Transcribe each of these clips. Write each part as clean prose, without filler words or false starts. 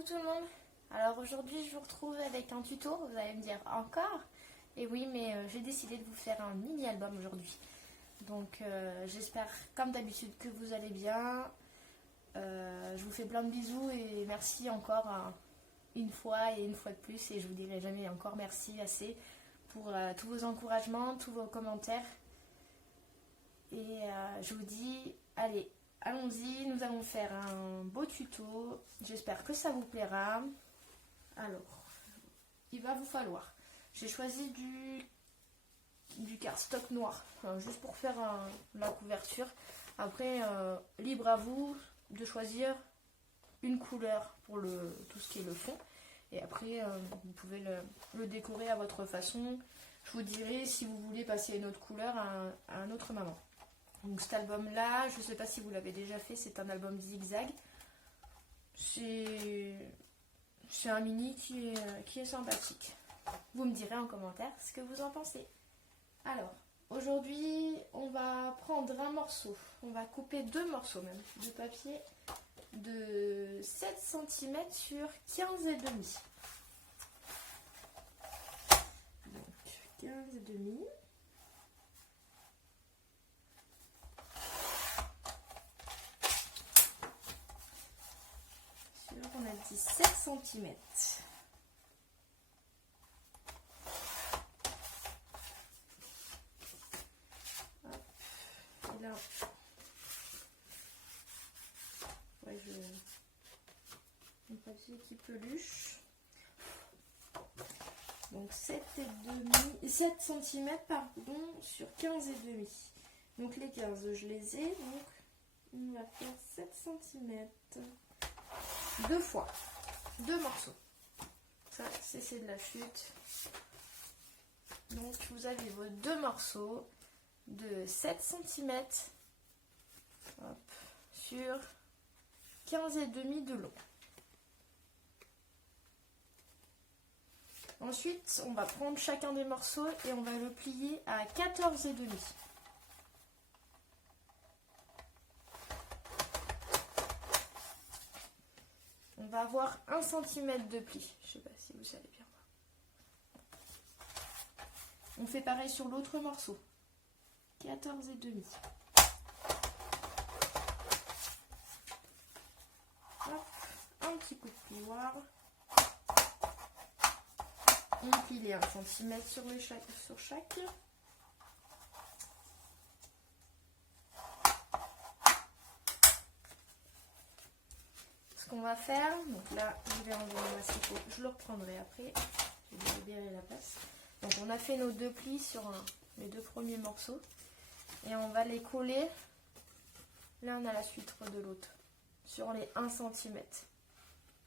Coucou tout le monde. Alors aujourd'hui je vous retrouve avec un tuto, vous allez me dire encore. Et oui, mais j'ai décidé de vous faire un mini album aujourd'hui. Donc j'espère comme d'habitude que vous allez bien. Je vous fais plein de bisous et merci encore une fois et une fois de plus. Et je vous dirai jamais encore merci assez pour tous vos encouragements, tous vos commentaires. Et je vous dis, allez, allons-y, nous allons faire un beau tuto. J'espère que ça vous plaira. Alors, il va vous falloir. J'ai choisi du cardstock noir, juste pour faire la couverture. Après, libre à vous de choisir une couleur pour tout ce qui est le fond. Et après, vous pouvez le décorer à votre façon. Je vous dirai si vous voulez passer à une autre couleur à un autre moment. Donc cet album là, je ne sais pas si vous l'avez déjà fait, c'est un album zigzag. C'est un mini qui est sympathique. Vous me direz en commentaire ce que vous en pensez. Alors, aujourd'hui, on va prendre un morceau. On va couper deux morceaux même de papier de 7 cm sur 15,5. Donc 15,5. On a dit 7 cm. Et là, ouais, un papier qui peluche. Donc 7 cm pardon, sur 15,5. Donc les 15, je les ai. Donc on va faire 7 cm. Deux fois, deux morceaux. Ça, c'est de la chute. Donc, vous avez vos deux morceaux de 7 cm sur 15,5 de long. Ensuite, on va prendre chacun des morceaux et on va le plier à 14,5. On va avoir 1 cm de pli. Je ne sais pas si vous savez bien. On fait pareil sur l'autre morceau. 14,5. Hop, un petit coup de plioir. On plie les 1 cm sur chaque. Qu'on va faire, donc là je vais enlever mon massicot, je le reprendrai après, je vais libérer la place. Donc on a fait nos deux plis sur les deux premiers morceaux et on va les coller l'un à la suite de l'autre sur les 1 cm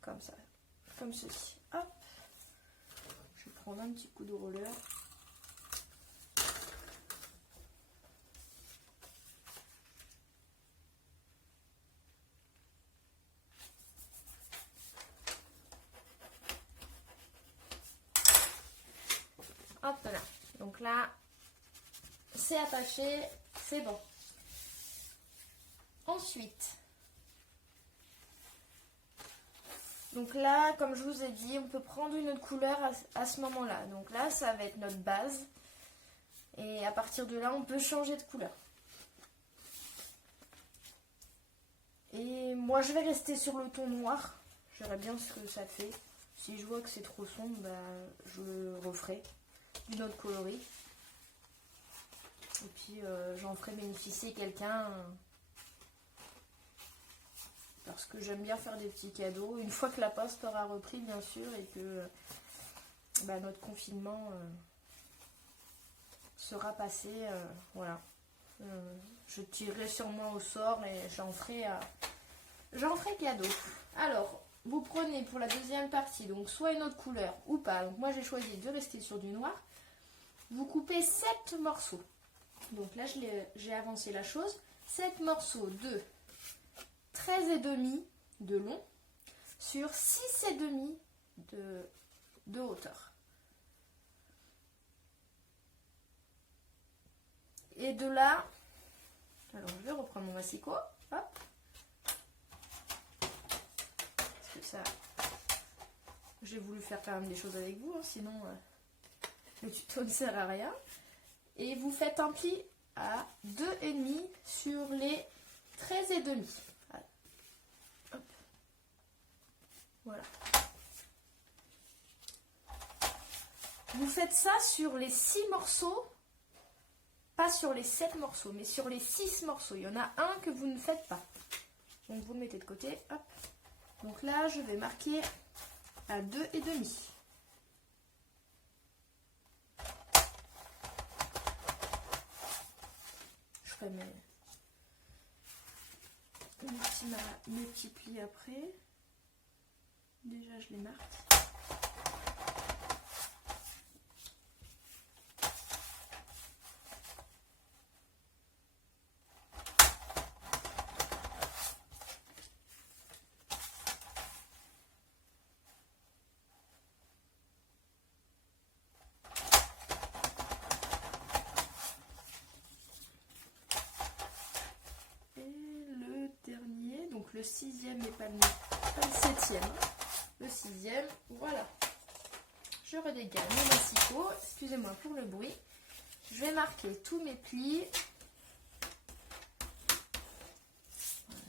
comme ça, comme ceci. Hop, je vais prendre un petit coup de roller. Hop là, donc là, c'est attaché, c'est bon. Ensuite, donc là, comme je vous ai dit, on peut prendre une autre couleur à ce moment-là. Donc là, ça va être notre base. Et à partir de là, on peut changer de couleur. Et moi, je vais rester sur le ton noir. Je verrai bien ce que ça fait. Si je vois que c'est trop sombre, bah, je le referai d'une autre coloris. Et puis j'en ferai bénéficier quelqu'un parce que j'aime bien faire des petits cadeaux une fois que la poste aura repris bien sûr et que notre confinement sera passé. Voilà, je tirerai sûrement au sort et j'en ferai cadeau. Alors vous prenez pour la deuxième partie donc soit une autre couleur ou pas. Donc moi j'ai choisi de rester sur du noir. Vous coupez 7 morceaux. Donc là, j'ai avancé la chose. 7 morceaux de 13,5 de long sur 6,5 de hauteur. Et de là, alors je vais reprendre mon massicot. Hop. Parce que ça, J'ai voulu faire quand même des choses avec vous, hein, sinon le tuto ne sert à rien. Et vous faites un pli à 2,5 sur les 13,5. Hop. Voilà. Vous faites ça sur les 6 morceaux, pas sur les 7 morceaux, mais sur les 6 morceaux. Il y en a un que vous ne faites pas. Donc vous le mettez de côté. Hop. Donc là, je vais marquer à 2,5. Je ferai mes petits plis après. Déjà, je les marque. Le 6e et pas le 7e. Le 6e, voilà. Je redégage mon massicot. Excusez-moi pour le bruit. Je vais marquer tous mes plis. Voilà.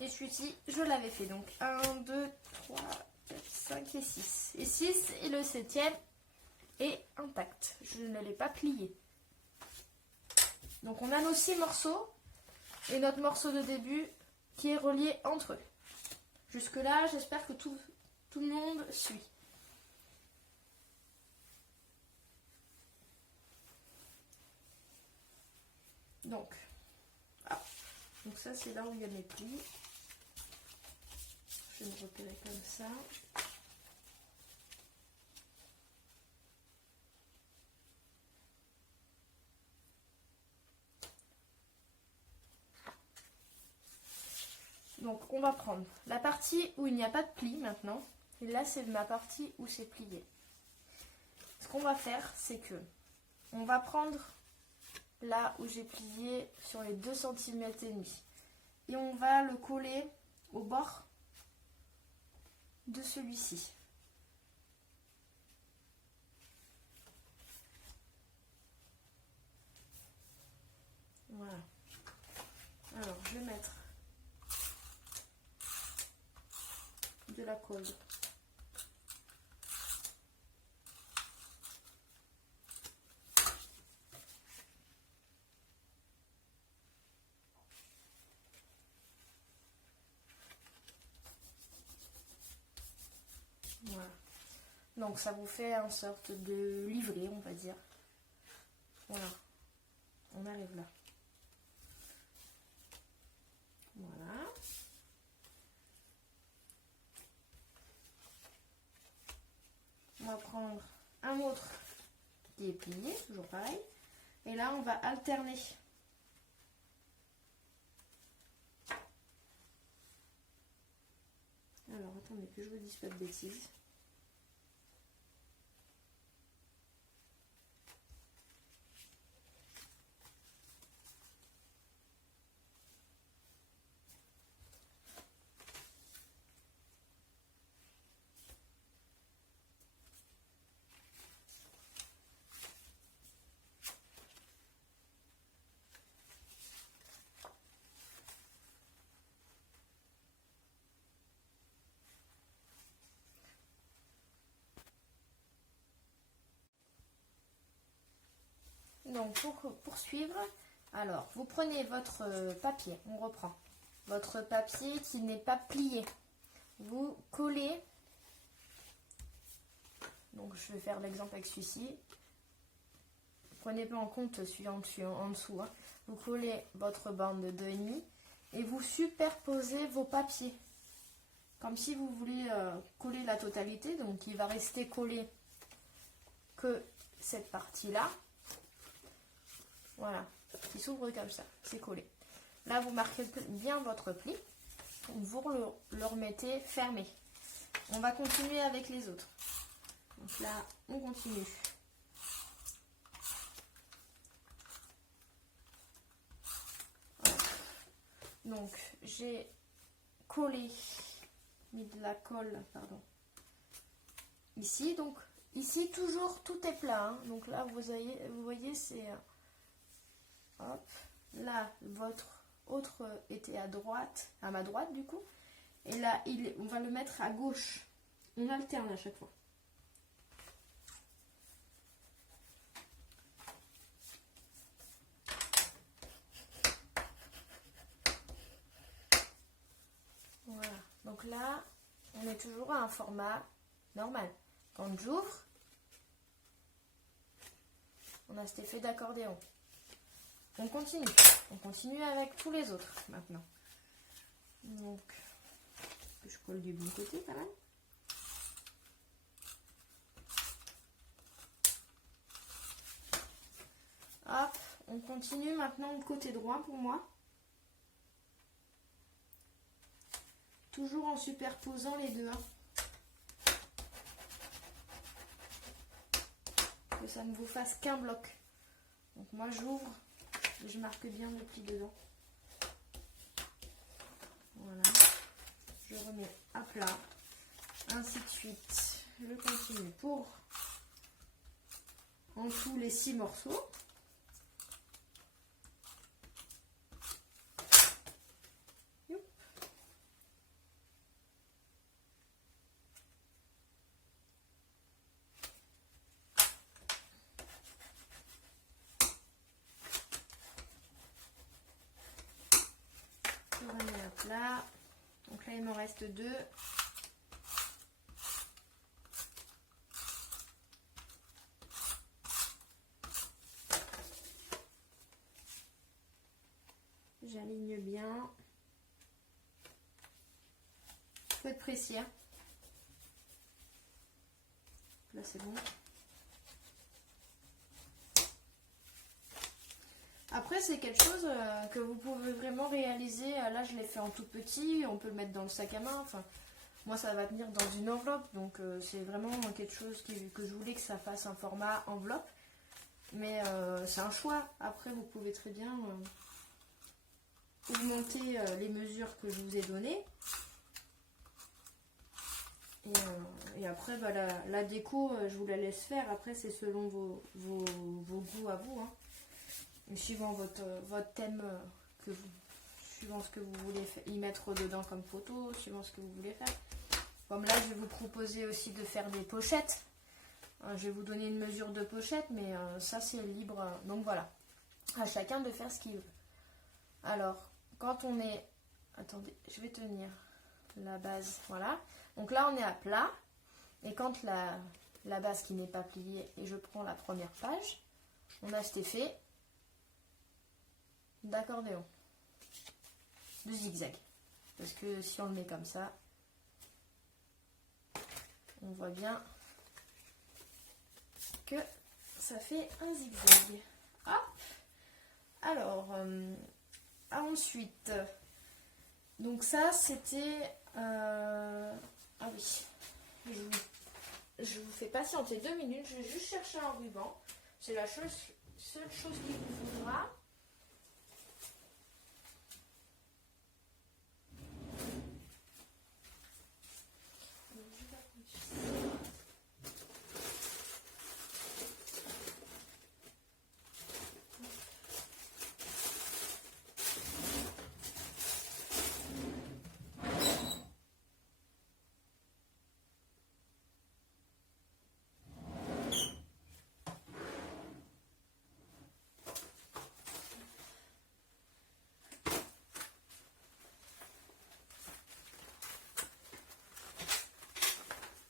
Et celui-ci, je l'avais fait. Donc 1, 2, 3, 4, 5 et 6. Et 6 et le 7e est intact. Je ne l'ai pas plié. Donc on a nos 6 morceaux et notre morceau de début qui est relié entre eux. Jusque là, j'espère que tout le monde suit. Donc ça c'est là où il y a mes plis. Je vais me repérer comme ça. Donc on va prendre la partie où il n'y a pas de pli maintenant. Et là c'est ma partie où c'est plié. Ce qu'on va faire, c'est que on va prendre là où j'ai plié sur les 2 cm et demi. Et on va le coller au bord de celui-ci. Voilà. Alors, je vais mettre de la colle. Voilà. Donc ça vous fait une sorte de livret, on va dire. Voilà. On arrive là. Voilà. On va prendre un autre qui est plié, toujours pareil. Et là, on va alterner. Alors, attendez que je vous dise pas de bêtises. Donc pour poursuivre, alors vous prenez votre papier, on reprend votre papier qui n'est pas plié, vous collez, donc je vais faire l'exemple avec celui-ci, prenez pas en compte celui en dessous, hein. Vous collez votre bande de 2,5 et vous superposez vos papiers, comme si vous voulez coller la totalité, donc il va rester collé que cette partie-là. Voilà, qui s'ouvre comme ça, c'est collé. Là, vous marquez bien votre pli. Vous le remettez fermé. On va continuer avec les autres. Donc là, on continue. Voilà. Donc, j'ai collé, mis de la colle, pardon, ici. Donc, ici, toujours, tout est plat. Hein. Donc là, vous voyez c'est... hop, là, votre autre était à droite, à ma droite du coup. Et là, on va le mettre à gauche. On alterne à chaque fois. Voilà. Donc là, on est toujours à un format normal. Quand j'ouvre, on a cet effet d'accordéon. On continue avec tous les autres maintenant. Donc, je colle du bon côté quand même. Hop, on continue maintenant le côté droit pour moi. Toujours en superposant les deux. Hein. Que ça ne vous fasse qu'un bloc. Donc moi j'ouvre. Je marque bien le pli dedans. Voilà. Je remets à plat. Ainsi de suite. Je continue pour en tout les 6 morceaux. Je remets à plat. Donc là il me reste 2. J'aligne bien. Faut être précis. Hein. Là c'est bon. Après c'est quelque chose que vous pouvez vraiment réaliser. Là je l'ai fait en tout petit. On peut le mettre dans le sac à main. Enfin, moi ça va venir dans une enveloppe. Donc c'est vraiment quelque chose que je voulais que ça fasse un format enveloppe. Mais c'est un choix. Après vous pouvez très bien... augmenter les mesures que je vous ai données. Et après, bah, la déco, je vous la laisse faire. Après, c'est selon vos goûts à vous. Hein. Et suivant votre thème, suivant ce que vous voulez y mettre dedans comme photo, suivant ce que vous voulez faire. Comme là, je vais vous proposer aussi de faire des pochettes. Je vais vous donner une mesure de pochette, mais ça, c'est libre. Donc voilà, à chacun de faire ce qu'il veut. Alors, quand on est... Attendez, je vais tenir la base. Voilà. Donc là, on est à plat. Et quand la base qui n'est pas pliée, et je prends la première page, on a cet effet d'accordéon. De zigzag. Parce que si on le met comme ça, on voit bien que ça fait un zigzag. Hop. Alors... ensuite, donc ça c'était... ah oui, je vous fais patienter 2 minutes, je vais juste chercher un ruban. C'est la seule chose qu'il vous faudra.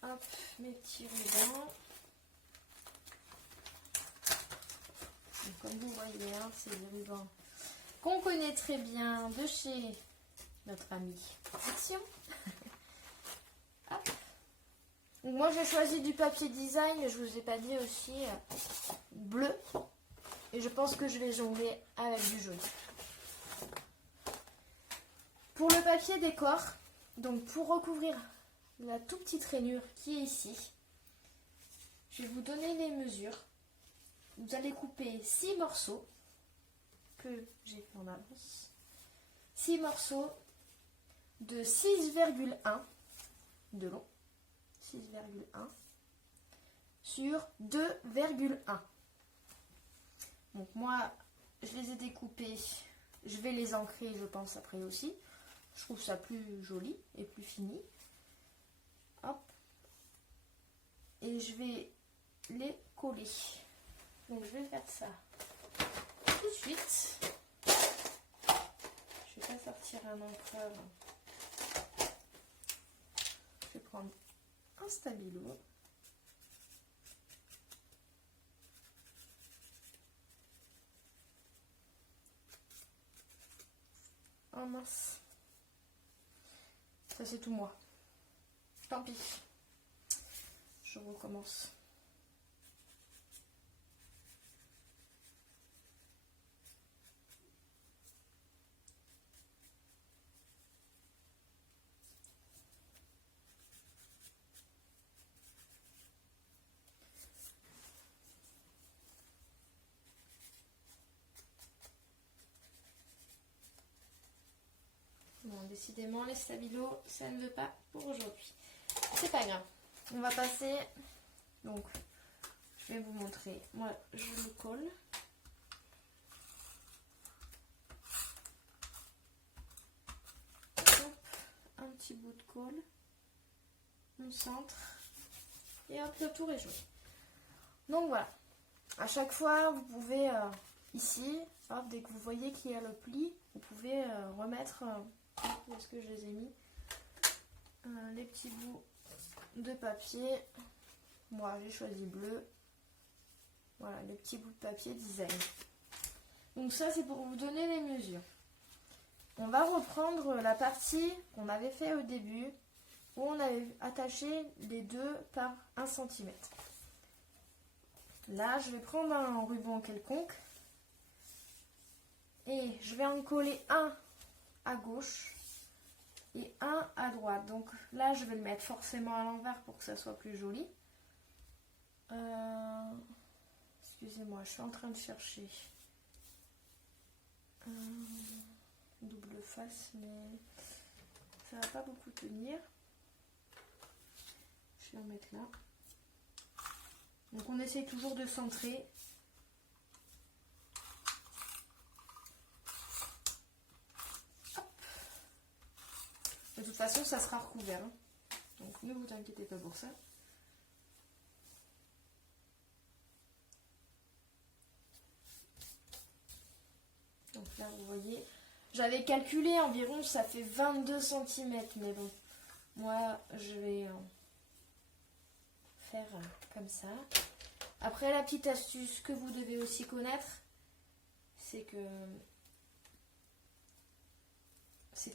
Hop, mes petits rubans. Donc, comme vous voyez, hein, c'est des rubans qu'on connaît très bien de chez notre ami Action. Hop. Donc moi j'ai choisi du papier design, mais je vous ai pas dit aussi bleu. Et je pense que je vais jongler avec du jaune. Pour le papier décor, donc pour recouvrir la toute petite rainure qui est ici, je vais vous donner les mesures. Vous allez couper 6 morceaux que j'ai fait en avance. 6 morceaux de 6,1 de long. 6,1 sur 2,1. Donc moi, je les ai découpés. Je vais les ancrer, je pense, après aussi. Je trouve ça plus joli et plus fini. Hop. Et je vais les coller. Donc je vais faire ça tout de suite. Je vais pas sortir un encreur. Je vais prendre un stabilo. Oh mince. Ça c'est tout moi. Tant pis. Je recommence. Bon, décidément, les stabilos, ça ne veut pas pour aujourd'hui. C'est pas grave. On va passer. Donc, je vais vous montrer. Moi, je le colle. Hop, un petit bout de colle. On centre. Et hop, le tour est joué. Donc voilà. À chaque fois, vous pouvez ici, hop, dès que vous voyez qu'il y a le pli, vous pouvez remettre. Où est-ce que je les ai mis, les petits bouts de papier. Moi j'ai choisi bleu. Voilà, les petits bouts de papier design. Donc ça c'est pour vous donner les mesures. On va reprendre la partie qu'on avait fait au début, où on avait attaché les deux par 1 cm. Là je vais prendre un ruban quelconque et je vais en coller un à gauche et un à droite. Donc là je vais le mettre forcément à l'envers pour que ça soit plus joli. Excusez-moi, je suis en train de chercher double face, mais ça va pas beaucoup tenir. Je vais en mettre là. Donc on essaye toujours de centrer. De toute façon, ça sera recouvert. Hein. Donc, ne vous inquiétez pas pour ça. Donc là, vous voyez, j'avais calculé environ, ça fait 22 cm. Mais bon, moi, je vais faire comme ça. Après, la petite astuce que vous devez aussi connaître, c'est que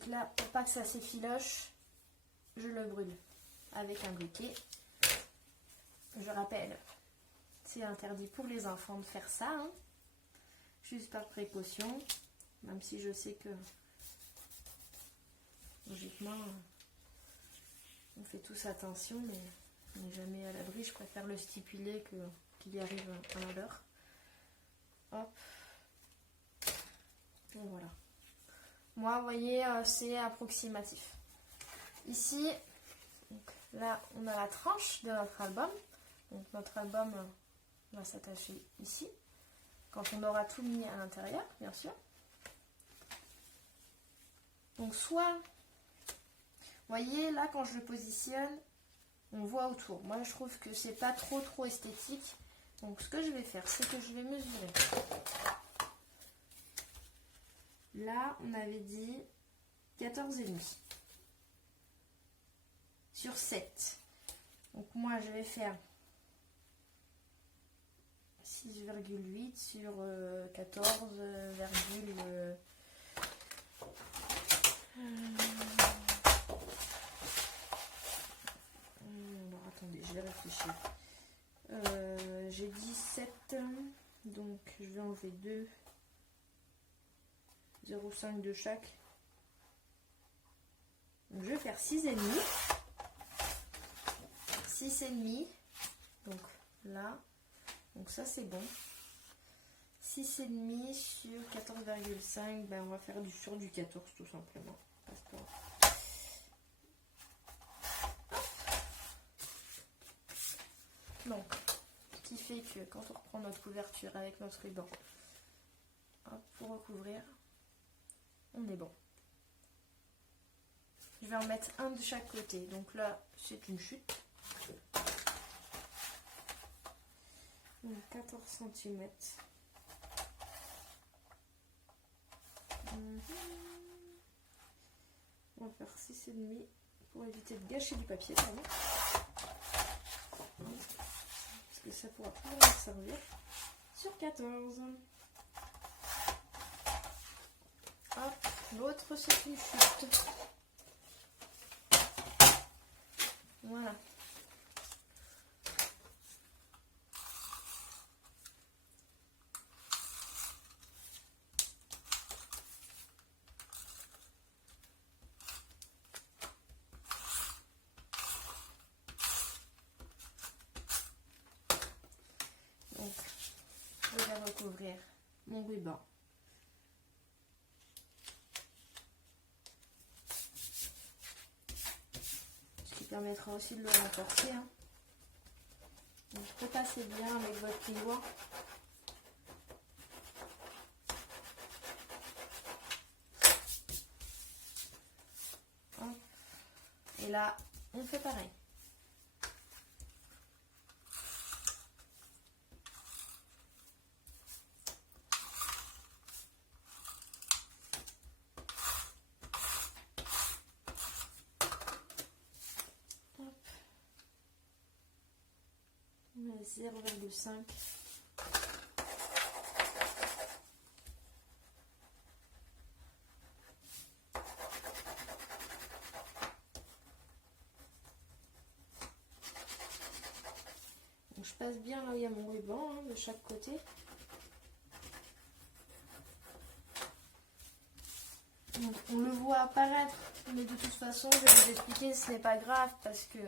là, pour pas que ça s'effiloche, je le brûle avec un briquet. Je rappelle, c'est interdit pour les enfants de faire ça, hein, juste par précaution, même si je sais que logiquement on fait tous attention, mais on n'est jamais à l'abri. Je préfère le stipuler qu'il y arrive un malheur. Hop, donc voilà. Moi, vous voyez, c'est approximatif. Ici, donc, là, on a la tranche de notre album. Donc, notre album va s'attacher ici. Quand on aura tout mis à l'intérieur, bien sûr. Donc, soit, vous voyez, là, quand je le positionne, on voit autour. Moi, je trouve que c'est pas trop esthétique. Donc, ce que je vais faire, c'est que je vais mesurer. Là, on avait dit 14,5 sur 7. Donc moi, je vais faire 6,8 sur 14, alors attendez, je vais réfléchir. J'ai dit 7, donc je vais enlever 2, 0,5 de chaque. Donc je vais faire 6,5. 6,5. Donc là, donc ça c'est bon. 6,5 sur 14,5, ben on va faire sur du 14 tout simplement. Donc, ce qui fait que quand on reprend notre couverture avec notre ruban, hop, pour recouvrir, on est bon. Je vais en mettre un de chaque côté. Donc là, c'est une chute. Donc 14 cm. On va faire 6,5 pour éviter de gâcher du papier. Pardon. Parce que ça pourra toujours nous servir. Sur 14. Hop, l'autre c'est une chute. Voilà. Donc, je vais recouvrir mon ruban. Ce qui permettra aussi de le renforcer. Hein. Donc, je peux passer bien avec votre plioir. Et là, on fait pareil. Hop. On met 0,5. Je passe bien là où il y a mon ruban hein, de chaque côté. Donc, on le voit apparaître, mais de toute façon, je vais vous expliquer, ce n'est pas grave parce que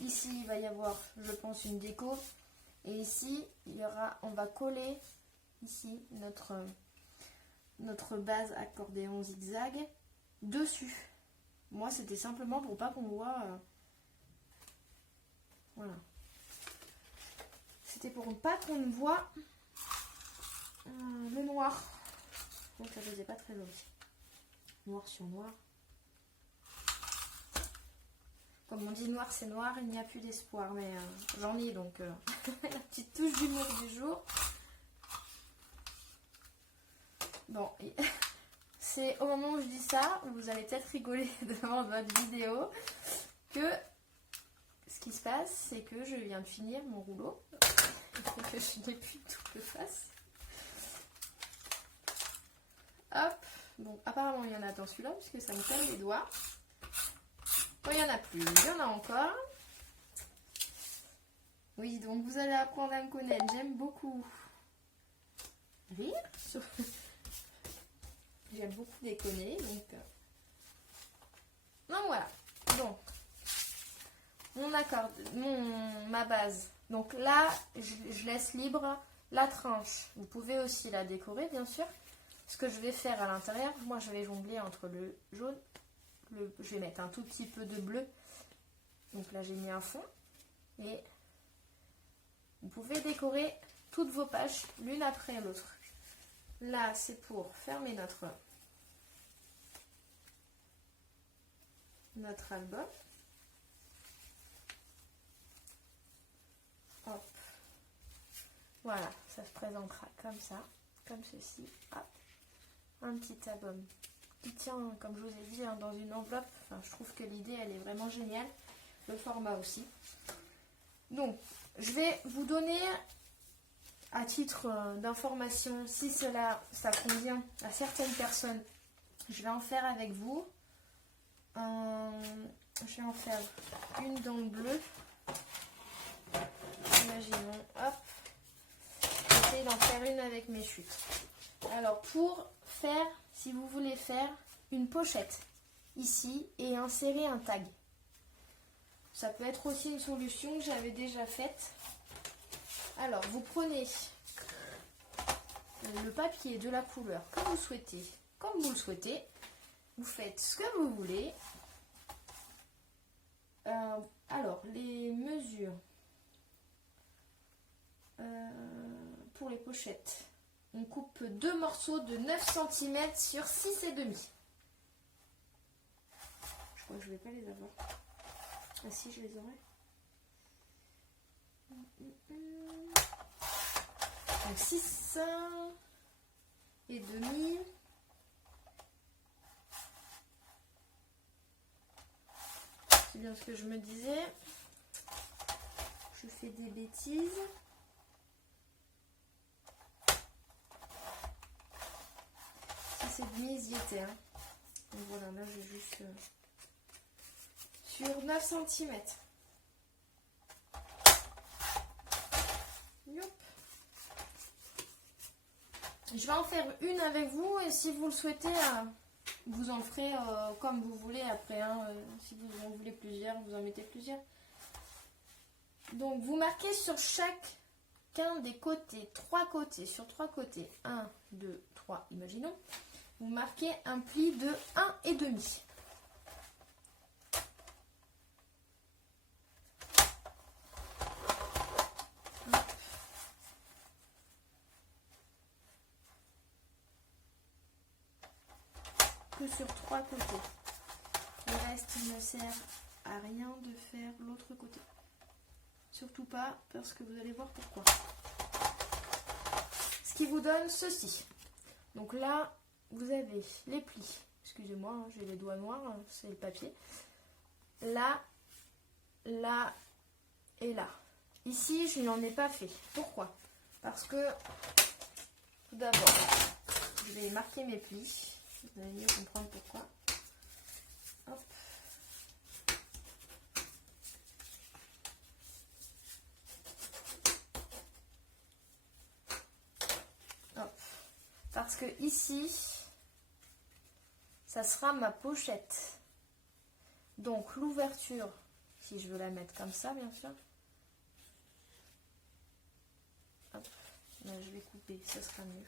ici, il va y avoir, je pense, une déco. Et ici, il y aura, on va coller ici notre base accordéon zigzag dessus. Moi, c'était simplement pour pas qu'on voit. Voilà. C'était pour pas qu'on ne voit le noir. Donc ça faisait pas très joli. Noir sur noir. Comme on dit noir c'est noir, il n'y a plus d'espoir. Mais j'en ai donc la petite touche d'humour du jour. Bon, c'est au moment où je dis ça, vous allez peut-être rigoler devant votre vidéo, que ce qui se passe, c'est que je viens de finir mon rouleau. Que je n'ai plus de double face. Hop, donc apparemment il y en a dans celui-là puisque ça me colle les doigts. Bon, il n'y en a plus, il y en a encore. Oui, donc vous allez apprendre à me connaître. J'aime beaucoup rire. J'aime beaucoup déconner. Donc voilà. Donc ma base. Donc là, je laisse libre la tranche. Vous pouvez aussi la décorer, bien sûr. Ce que je vais faire à l'intérieur, moi je vais jongler entre le jaune, je vais mettre un tout petit peu de bleu. Donc là j'ai mis un fond. Et vous pouvez décorer toutes vos pages l'une après l'autre. Là c'est pour fermer notre album. Hop. Voilà, ça se présentera comme ça, comme ceci. Hop. Un petit album qui tient, comme je vous ai dit, hein, dans une enveloppe. Enfin, je trouve que l'idée, elle est vraiment géniale. Le format aussi. Donc, je vais vous donner, à titre d'information, si ça convient à certaines personnes, je vais en faire avec vous. Je vais en faire une dans le bleu. une avec mes chutes. Alors pour faire, si vous voulez faire une pochette ici et insérer un tag, ça peut être aussi une solution que j'avais déjà faite. Alors vous prenez le papier de la couleur que vous souhaitez, comme vous le souhaitez, vous faites ce que vous voulez. Alors les mesures pour les pochettes, on coupe 2 morceaux de 9 cm sur 6,5. Je crois que je vais pas les avoir. Ah si, je les aurai. Donc 6 et demi. C'est bien ce que je me disais. Je fais des bêtises. Si c'est demi, ils y étaient. Hein. Donc voilà, là j'ai juste sur 9 cm. Je vais en faire une avec vous et si vous le souhaitez, vous en ferez comme vous voulez après. Hein. Si vous en voulez plusieurs, vous en mettez plusieurs. Donc vous marquez sur chacun des côtés, 3 côtés, sur 3 côtés, 1, 2, 3, imaginons. Vous marquez un pli de 1,5. Que sur 3 côtés. Le reste il ne sert à rien de faire l'autre côté. Surtout pas, parce que vous allez voir pourquoi. Ce qui vous donne ceci. Donc là, vous avez les plis. Excusez-moi, hein, j'ai les doigts noirs, hein, c'est le papier. Là, là et là. Ici, je n'en ai pas fait. Pourquoi? Parce que, tout d'abord, je vais marquer mes plis. Vous allez mieux comprendre pourquoi. Hop. Hop. Parce que ici, ça sera ma pochette. Donc l'ouverture, si je veux la mettre comme ça, bien sûr. Hop. Là, je vais couper, ça sera mieux.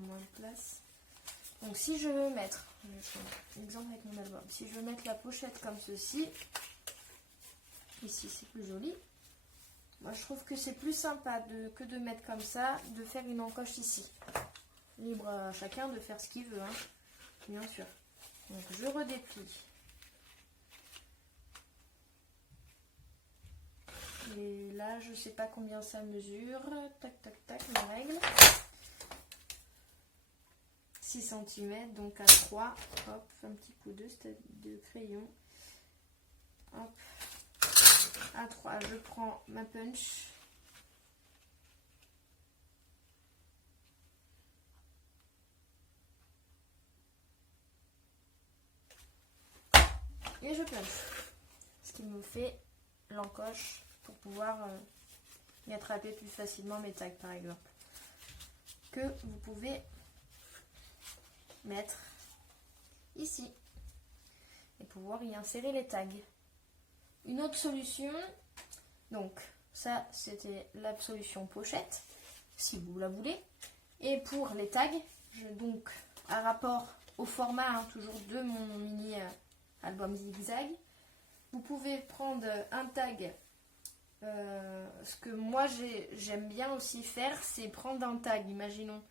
Moins de place. Donc si je veux mettre, je vais prendre un exemple avec mon album, si je veux mettre la pochette comme ceci, ici c'est plus joli, moi je trouve que c'est plus sympa que de mettre comme ça, de faire une encoche ici. Libre à chacun de faire ce qu'il veut, hein, bien sûr. Donc je redéplie. Et là je sais pas combien ça mesure, tac tac tac, mes règles. 6 cm, donc à 3, hop, un petit coup de crayon, hop, à 3, je prends ma punch, et je punch, ce qui me fait l'encoche pour pouvoir y attraper plus facilement mes tags par exemple, que vous pouvez mettre ici et pouvoir y insérer les tags. Une autre solution, donc ça c'était la solution pochette si vous la voulez, et pour les tags, donc à rapport au format hein, toujours de mon mini album zigzag, vous pouvez prendre un tag. Ce que moi j'aime bien aussi faire, c'est prendre un tag, imaginons.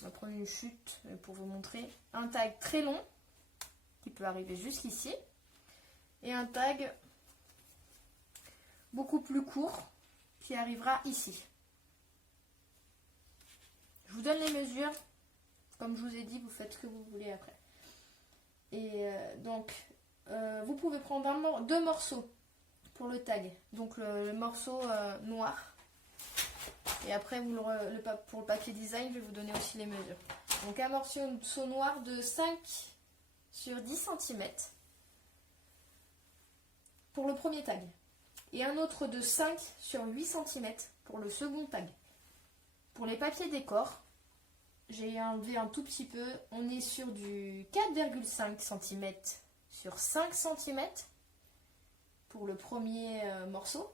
On va prendre une chute pour vous montrer. Un tag très long, qui peut arriver jusqu'ici. Et un tag beaucoup plus court, qui arrivera ici. Je vous donne les mesures. Comme je vous ai dit, vous faites ce que vous voulez après. Et donc, vous pouvez prendre 2 morceaux pour le tag. Donc le morceau noir. Et après, pour le papier design, je vais vous donner aussi les mesures. Donc un morceau noir de 5 sur 10 cm pour le premier tag. Et un autre de 5 sur 8 cm pour le second tag. Pour les papiers décor, j'ai enlevé un tout petit peu. On est sur du 4,5 cm sur 5 cm pour le premier morceau.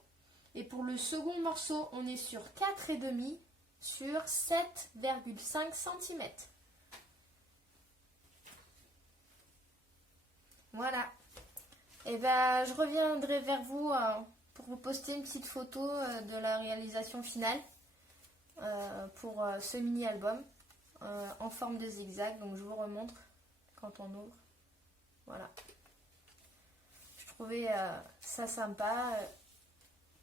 Et pour le second morceau, on est sur 4,5 sur 7,5 cm. Voilà. Et ben, je reviendrai vers vous pour vous poster une petite photo de la réalisation finale pour ce mini-album en forme de zigzag. Donc je vous remontre quand on ouvre. Voilà. Je trouvais ça sympa.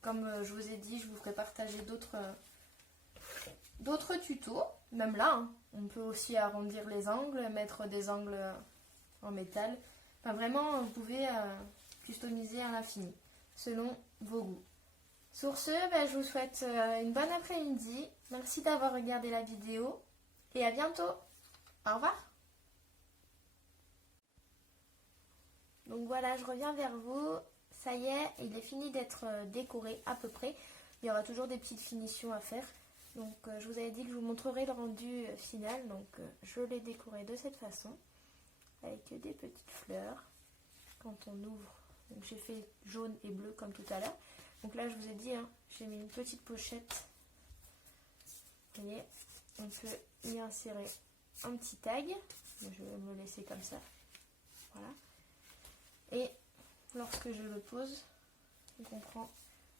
Comme je vous ai dit, je vous ferai partager d'autres tutos. Même là, hein, on peut aussi arrondir les angles, mettre des angles en métal. Enfin, vraiment, vous pouvez customiser à l'infini, selon vos goûts. Sur ce, je vous souhaite une bonne après-midi. Merci d'avoir regardé la vidéo. Et à bientôt. Au revoir. Donc voilà, je reviens vers vous. Ça y est, il est fini d'être décoré à peu près. Il y aura toujours des petites finitions à faire. Donc je vous avais dit que je vous montrerai le rendu final. Donc je l'ai décoré de cette façon. Avec des petites fleurs. Quand on ouvre, donc j'ai fait jaune et bleu comme tout à l'heure. Donc là je vous ai dit, hein, j'ai mis une petite pochette. Vous voyez, on peut y insérer un petit tag. Je vais me le laisser comme ça. Voilà. Et lorsque je le pose, donc on prend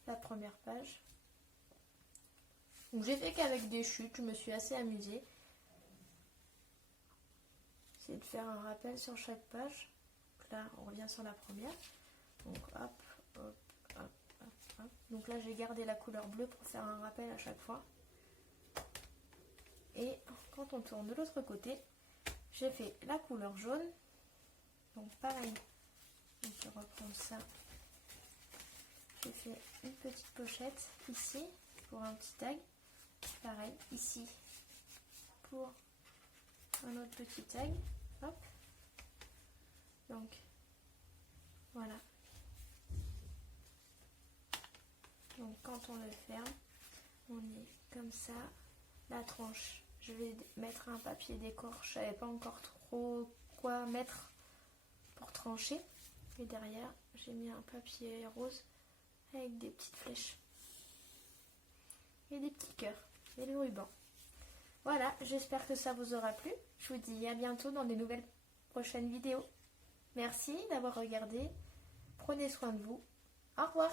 la première page. Donc j'ai fait qu'avec des chutes, je me suis assez amusée. C'est de faire un rappel sur chaque page. Donc là, on revient sur la première. Donc hop, hop, hop, hop, hop. Donc là, j'ai gardé la couleur bleue pour faire un rappel à chaque fois. Et quand on tourne de l'autre côté, j'ai fait la couleur jaune. Donc pareil, je reprends ça. J'ai fait une petite pochette ici pour un petit tag. Pareil, ici pour un autre petit tag. Hop. Donc, voilà. Donc, quand on le ferme, on est comme ça. La tranche, je vais mettre un papier décor. Je savais pas encore trop quoi mettre pour trancher. Et derrière, j'ai mis un papier rose avec des petites flèches. Et des petits cœurs. Et le ruban. Voilà, j'espère que ça vous aura plu. Je vous dis à bientôt dans des nouvelles prochaines vidéos. Merci d'avoir regardé. Prenez soin de vous. Au revoir.